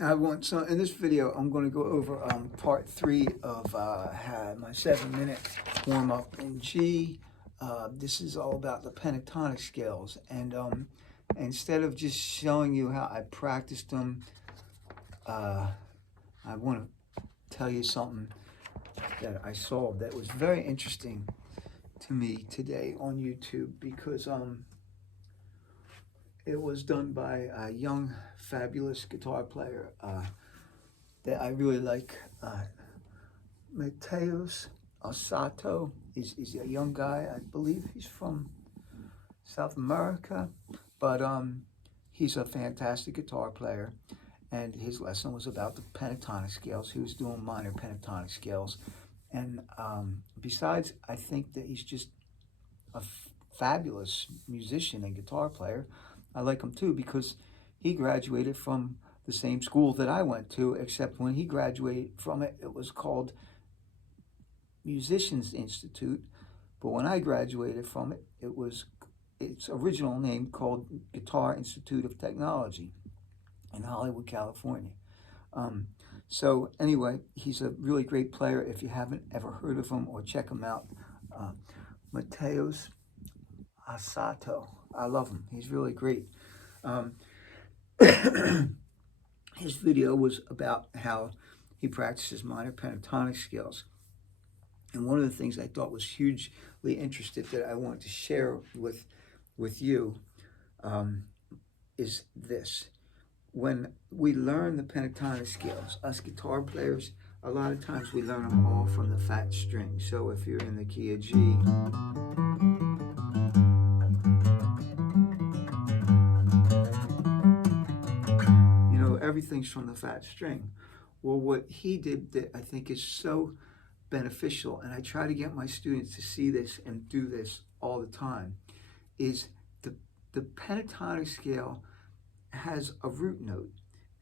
In this video, I'm going to go over part 3 of my 7-minute warm-up in G. This is all about the pentatonic scales, and instead of just showing you how I practiced them, I want to tell you something that I saw that was very interesting to me today on YouTube, because it was done by a young, fabulous guitar player that I really like. Mateus Asato is a young guy. I believe he's from South America, but he's a fantastic guitar player, and his lesson was about the pentatonic scales. He was doing minor pentatonic scales, and besides, I think that he's just a fabulous musician and guitar player. I like him too because he graduated from the same school that I went to, except when he graduated from it, it was called Musicians Institute. But when I graduated from it, it was its original name called Guitar Institute of Technology in Hollywood, California. So anyway, he's a really great player. If you haven't ever heard of him, or check him out, Mateus Asato. I love him. He's really great. His video was about how he practices minor pentatonic scales. And one of the things I thought was hugely interesting that I want to share with you is this. When we learn the pentatonic scales, us guitar players, a lot of times we learn them all from the fat string. So if you're in the key of G, everything's from the fat string. Well, what he did that I think is so beneficial, and I try to get my students to see this and do this all the time, is the pentatonic scale has a root note,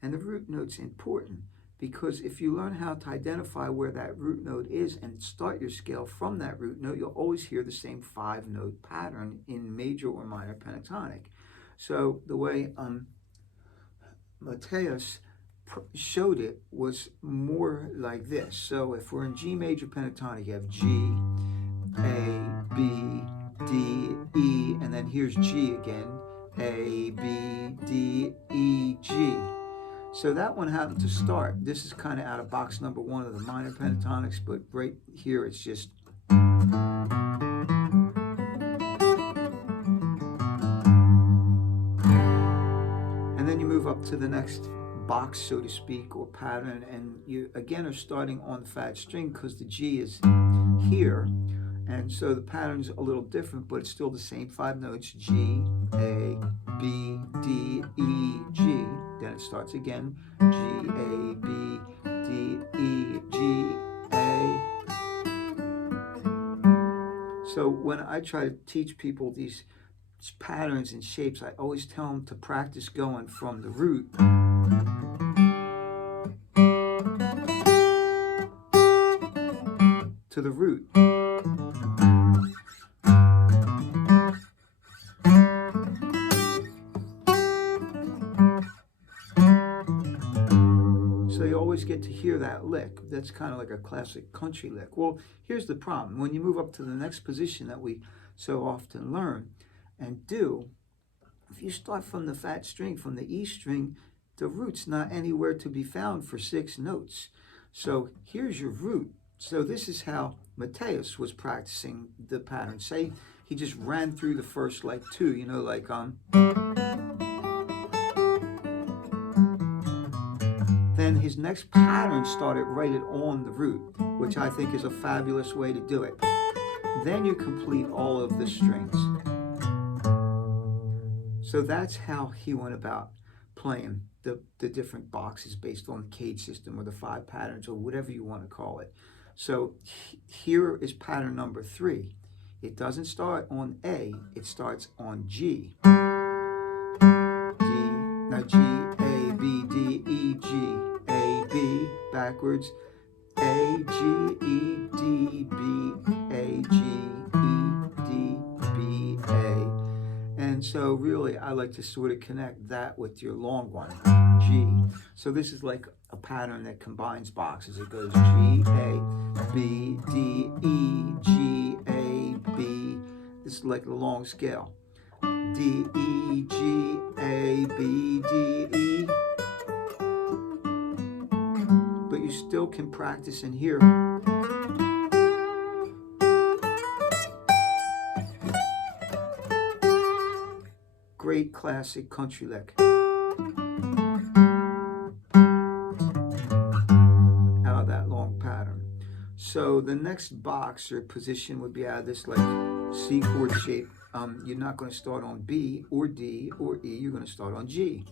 and the root note's important because if you learn how to identify where that root note is and start your scale from that root note, you'll always hear the same 5-note pattern in major or minor pentatonic. So the way Mateus showed it was more like this. So if we're in G major pentatonic, you have G, A, B, D, E, and then here's G again, A, B, D, E, G. So that one happened to start. This is kind of out of box number 1 of the minor pentatonics, but right here it's just. And then you move up to the next box, so to speak, or pattern, and you again are starting on the fat string because the G is here, and so the pattern's a little different, but it's still the same 5 notes: G, A, B, D, E, G. Then it starts again: G, A, B, D, E, G, A. So when I try to teach people these patterns and shapes, I always tell them to practice going from the root to the root. So you always get to hear that lick. That's kind of like a classic country lick. Well, here's the problem. When you move up to the next position that we so often learn and do, if you start from the fat string, from the E string, the root's not anywhere to be found for 6 notes. So here's your root. So this is how Mateus was practicing the pattern. Say he just ran through the first like 2, you know, like then his next pattern started right on the root, which I think is a fabulous way to do it. Then you complete all of the strings. So that's how he went about playing the different boxes based on the cage system or the 5 patterns or whatever you want to call it. So here is pattern number 3. It doesn't start on A, it starts on G. Now G, A, B, D, E, G, A, B, backwards, A, G, E, D, B, A, G, E, D, B, A. And so really I like to sort of connect that with your long one. G. So this is like a pattern that combines boxes. It goes G, A, B, D, E, G, A, B. This is like a long scale. D, E, G, A, B, D, E. But you still can practice in here. Great classic country lick. Out of that long pattern. So the next box or position would be out of this like C chord shape. You're not going to start on B or D or E. You're going to start on G.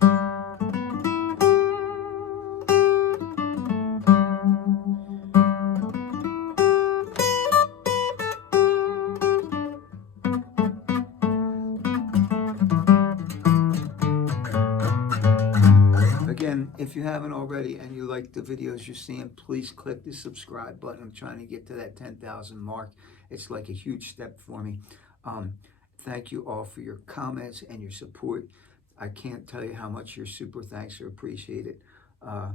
Again, if you haven't already and you like the videos you're seeing, please click the subscribe button. I'm trying to get to that 10,000 mark. It's like a huge step for me. Thank you all for your comments and your support. I can't tell you how much your super thanks are appreciated. And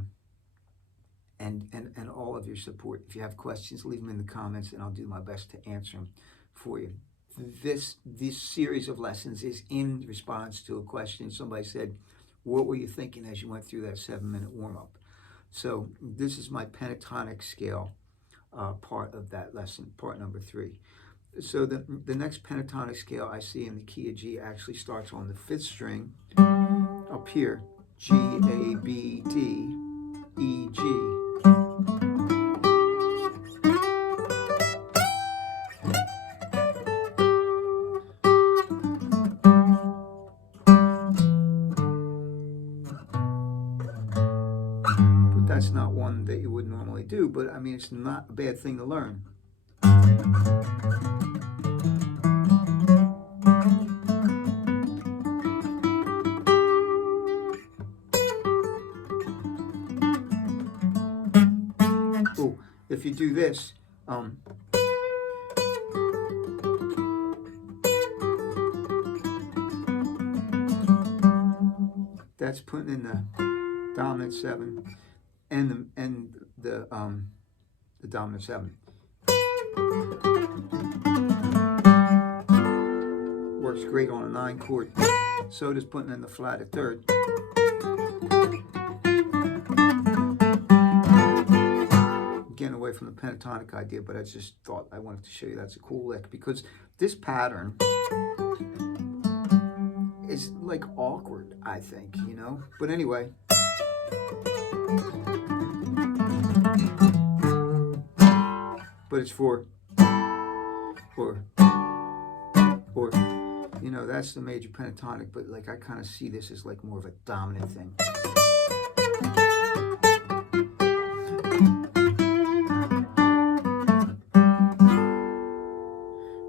all of your support. If you have questions, leave them in the comments and I'll do my best to answer them for you. This series of lessons is in response to a question somebody said, what were you thinking as you went through that 7-minute warm-up? So this is my pentatonic scale part of that lesson, part number 3. So the next pentatonic scale I see in the key of G actually starts on the 5th string up here. G, A, B, D, E, G. That's not one that you would normally do, but I mean, it's not a bad thing to learn. Oh, if you do this, that's putting in the dominant 7. And the dominant 7. Works great on a 9 chord. So does putting in the flat at 3rd. Getting away from the pentatonic idea, but I just thought I wanted to show you that's a cool lick because this pattern is like awkward, I think, you know. But anyway. But it's for, you know, that's the major pentatonic, but like I kind of see this as like more of a dominant thing.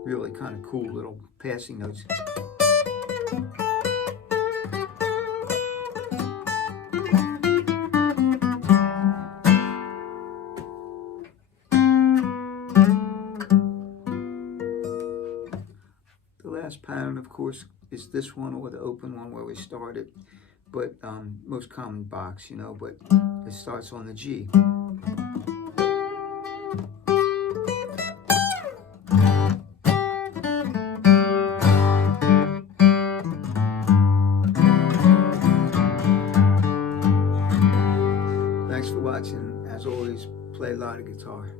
Really kind of cool little passing notes. Pattern, of course, is this one or the open one where we started, but most common box, you know, but it starts on the G. Thanks for watching. As always, play a lot of guitar.